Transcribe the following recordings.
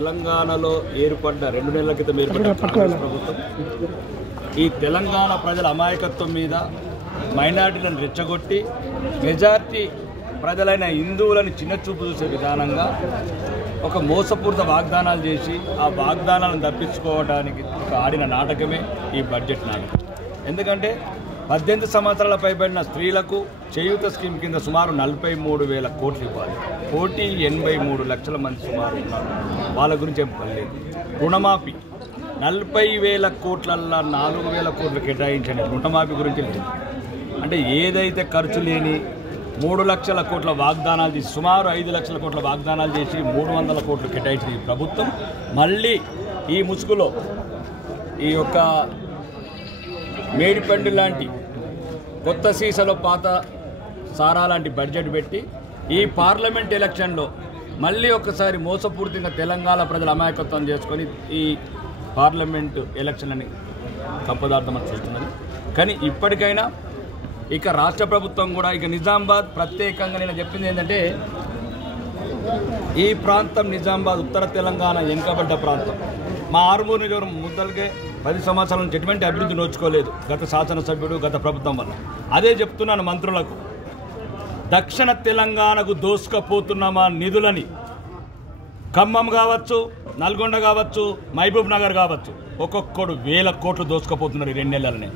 తెలంగాణలో ఏర్పడ్డ 2 నెలల క్రితం ఏర్పడ్డ కాంగ్రెస్ ప్రభుత్వం ఈ తెలంగాణ ప్రజల అమాయకత్వం మీద మైనారిటీలను రెచ్చగొట్టి మెజారిటీ ప్రజలైన హిందువులను చిన్నచూపు చూసే విధానంగా ఒక మోసపూరిత వాగ్దానాలు చేసి ఆ వాగ్దానాలను తప్పించుకోవడానికి ఆడిన నాటకమే ఈ బడ్జెట్ నాటకం. ఎందుకంటే 18 సంవత్సరాల పైబడిన స్త్రీలకు చేయూత స్కీమ్ కింద సుమారు 43,000 కోట్లు ఇవ్వాలి. 1,83,00,000 మంది సుమారు ఉన్నారు. వాళ్ళ గురించి ఏం పర్లేదు. రుణమాఫీ 40,000 కోట్లల్లో 4,000 కోట్లు కేటాయించండి. రుణమాఫీ గురించి లేదు. అంటే ఏదైతే ఖర్చు లేని 3 లక్షల కోట్ల వాగ్దానాలు చేసి సుమారు 5 లక్షల కోట్ల వాగ్దానాలు చేసి 300 కోట్లు కేటాయించిన ఈ ప్రభుత్వం మళ్ళీ ఈ ముసుగులో ఈ యొక్క మేడిపండు లాంటి కొత్త సీసాలో పాత సారా లాంటి బడ్జెట్ పెట్టి ఈ పార్లమెంట్ ఎలక్షన్లో మళ్ళీ ఒకసారి మోసపూరితంగా తెలంగాణ ప్రజల అమాయకత్వం చేసుకొని ఈ పార్లమెంటు ఎలక్షన్లని తప్పుదార్థమని చూస్తున్నది. కానీ ఇప్పటికైనా ఇక రాష్ట్ర ప్రభుత్వం కూడా ఇక నిజామాబాద్ ప్రత్యేకంగా నేను చెప్పింది ఏంటంటే ఈ ప్రాంతం నిజామాబాద్ ఉత్తర తెలంగాణ వెనుకబడ్డ ప్రాంతం. మా ఆరుమూరు నియోజకవర్గం ముద్దలకే 10 సంవత్సరాల నుంచి ఎటువంటి అభివృద్ధి నోచుకోలేదు గత శాసనసభ్యుడు గత ప్రభుత్వం వల్ల. అదే చెప్తున్నాను మంత్రులకు, దక్షిణ తెలంగాణకు దోసుకపోతున్నామా నిధులని ఖమ్మం కావచ్చు, నల్గొండ కావచ్చు, మహబూబ్ నగర్ కావచ్చు, ఒక్కొక్కడు 1000 కోట్లు దోసుకపోతున్నారు ఈ 2 నెలలనే.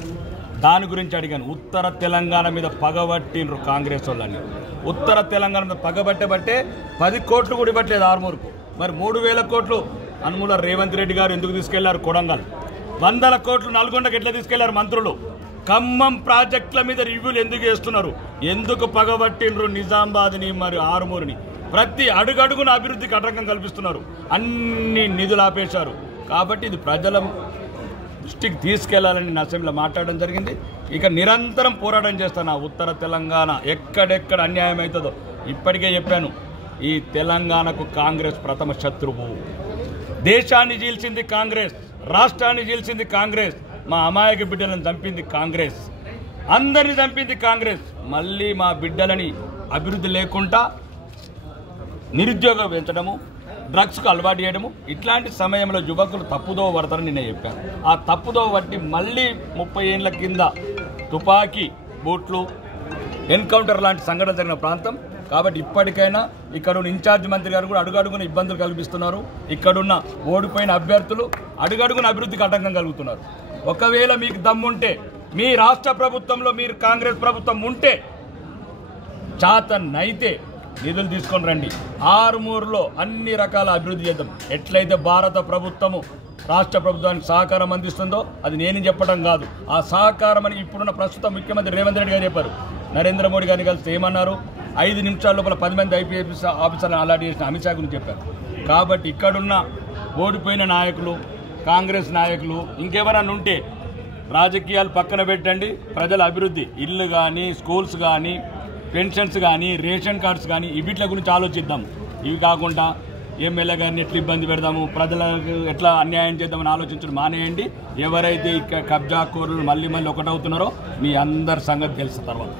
దాని గురించి అడిగాను. ఉత్తర తెలంగాణ మీద పగబట్టిండ్రు కాంగ్రెస్ వాళ్ళని. ఉత్తర తెలంగాణ మీద పగబట్టబట్టే 10 కోట్లు కూడా ఇవ్వట్లేదు ఆర్మూరుకు. మరి 3,000 కోట్లు అనుమూల రేవంత్ రెడ్డి గారు ఎందుకు తీసుకెళ్లారు? కొడంగల్ 100 కోట్లు నల్గొండకు ఎట్లా తీసుకెళ్లారు మంత్రులు? ఖమ్మం ప్రాజెక్టుల మీద రివ్యూలు ఎందుకు చేస్తున్నారు? ఎందుకు పగబట్టిండ్రు నిజామాబాద్ని మరి ఆరుమూరుని? ప్రతి అడుగడుగున అభివృద్ధికి ఆటంకం కల్పిస్తున్నారు. అన్ని నిధులు ఆపేశారు. కాబట్టి ఇది ప్రజల దృష్టికి తీసుకెళ్లాలని నా అసెంబ్లీలో మాట్లాడడం జరిగింది. ఇక నిరంతరం పోరాటం చేస్తాను. ఉత్తర తెలంగాణ ఎక్కడెక్కడ అన్యాయం అవుతుందో ఇప్పటికే చెప్పాను. ఈ తెలంగాణకు కాంగ్రెస్ ప్రథమ శత్రువు. దేశాన్ని చీల్చింది కాంగ్రెస్, రాష్ట్రాన్ని చీల్చింది కాంగ్రెస్, మా అమాయక బిడ్డలను చంపింది కాంగ్రెస్, అందరిని చంపింది కాంగ్రెస్. మళ్ళీ మా బిడ్డలని అభివృద్ధి లేకుండా నిరుద్యోగం పెంచడము, డ్రగ్స్కు అలవాటు చేయడము, ఇట్లాంటి సమయంలో యువకులు తప్పుదో పడతారని నేను చెప్పాను. ఆ తప్పుదో బట్టి మళ్ళీ 30 ఏళ్ల కింద తుపాకీ బూట్లు ఎన్కౌంటర్ లాంటి సంఘటన జరిగిన ప్రాంతం. కాబట్టి ఇప్పటికైనా ఇక్కడున్న ఇన్ఛార్జ్ మంత్రి గారు కూడా అడుగడుగున ఇబ్బందులు కల్పిస్తున్నారు. ఇక్కడున్న ఓడిపోయిన అభ్యర్థులు అడుగడుగున అభివృద్ధికి ఆటంకం కలుగుతున్నారు. ఒకవేళ మీకు దమ్ముంటే మీ రాష్ట్ర ప్రభుత్వంలో మీరు కాంగ్రెస్ ప్రభుత్వం ఉంటే చాతనైతే నిధులు తీసుకొని రండి. ఆరుమూరులో అన్ని రకాల అభివృద్ధి చేద్దాం. ఎట్లయితే భారత ప్రభుత్వము రాష్ట్ర ప్రభుత్వానికి సహకారం అందిస్తుందో అది నేను చెప్పడం కాదు. ఆ సహకారం అని ఇప్పుడున్న ప్రస్తుత ముఖ్యమంత్రి రేవంత్ రెడ్డి గారు చెప్పారు. నరేంద్ర మోడీ గారిని కలిసి ఏమన్నారు? 5 నిమిషాల లోపల 10 మంది ఐపీఎస్ ఆఫీసర్లను అలాట్ చేసిన అమిత్ షా గురించి చెప్పారు. కాబట్టి ఇక్కడున్న ఓడిపోయిన నాయకులు, కాంగ్రెస్ నాయకులు ఇంకెవరన్నా ఉంటే రాజకీయాలు పక్కన పెట్టండి. ప్రజల అభివృద్ధి, ఇల్లు కానీ, స్కూల్స్ కానీ, పెన్షన్స్ కానీ, రేషన్ కార్డ్స్ కానీ వీటి గురించి ఆలోచిద్దాం. ఇవి కాకుండా ఎమ్మెల్యే గారిని ఎట్లా ఇబ్బంది పెడదాము, ప్రజలకు ఎట్లా అన్యాయం చేద్దామని ఆలోచించడం మానేయండి. ఎవరైతే ఇక్కడ కబ్జా కోరులు మళ్ళీ ఒకటవుతున్నారో మీ అందరి సంగతి తెలుసు తర్వాత.